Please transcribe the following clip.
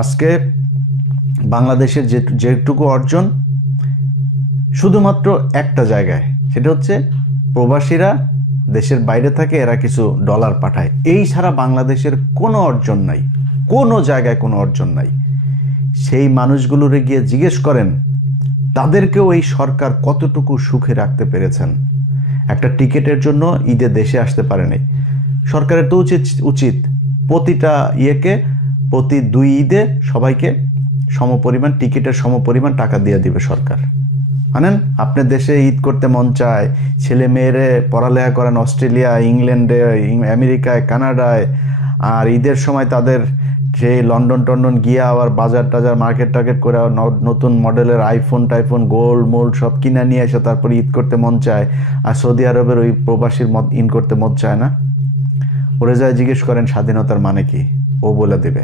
আজকে বাংলাদেশের যেটুকু অর্জন শুধুমাত্র একটা জায়গায়, সেটা হচ্ছে প্রবাসীরা দেশের বাইরে থাকে, এরা কিছু ডলার পাঠায়। এই ছাড়া বাংলাদেশের কোনো অর্জন নাই, কোনো জায়গায় কোনো অর্জন নাই। সেই মানুষগুলোরে গিয়ে জিজ্ঞেস করেন তাদেরকেও এই সরকার কতটুকু সুখে রাখতে পেরেছেন। একটা টিকিটের জন্য ঈদে দেশে আসতে পারেনি। সরকারের তো উচিত প্রতিটা প্রতি 2 ঈদে সবাইকে সমপরিমাণ টিকিটের সমপরিমাণ টাকা দিয়ে দিবে সরকার। মানেন, আপনার দেশে ঈদ করতে মন চায়, ছেলে মেয়েরে পড়ালেখা করেন অস্ট্রেলিয়া, ইংল্যান্ডে, আমেরিকায়, কানাডায়, আর ঈদের সময় তাদের সেই লন্ডন টন্ডন গিয়ে আবার বাজার টাজার মার্কেট টার্কেট করে নতুন মডেলের টাইফোন গোল্ড মোল্ড সব কিনে নিয়ে এসে তারপরে ঈদ করতে মন চায়। আর সৌদি আরবের ওই প্রবাসীর ঈদ করতে মন চায় না। ওরে যায় জিজ্ঞেস করেন স্বাধীনতার মানে কি, ও বলে দেবে।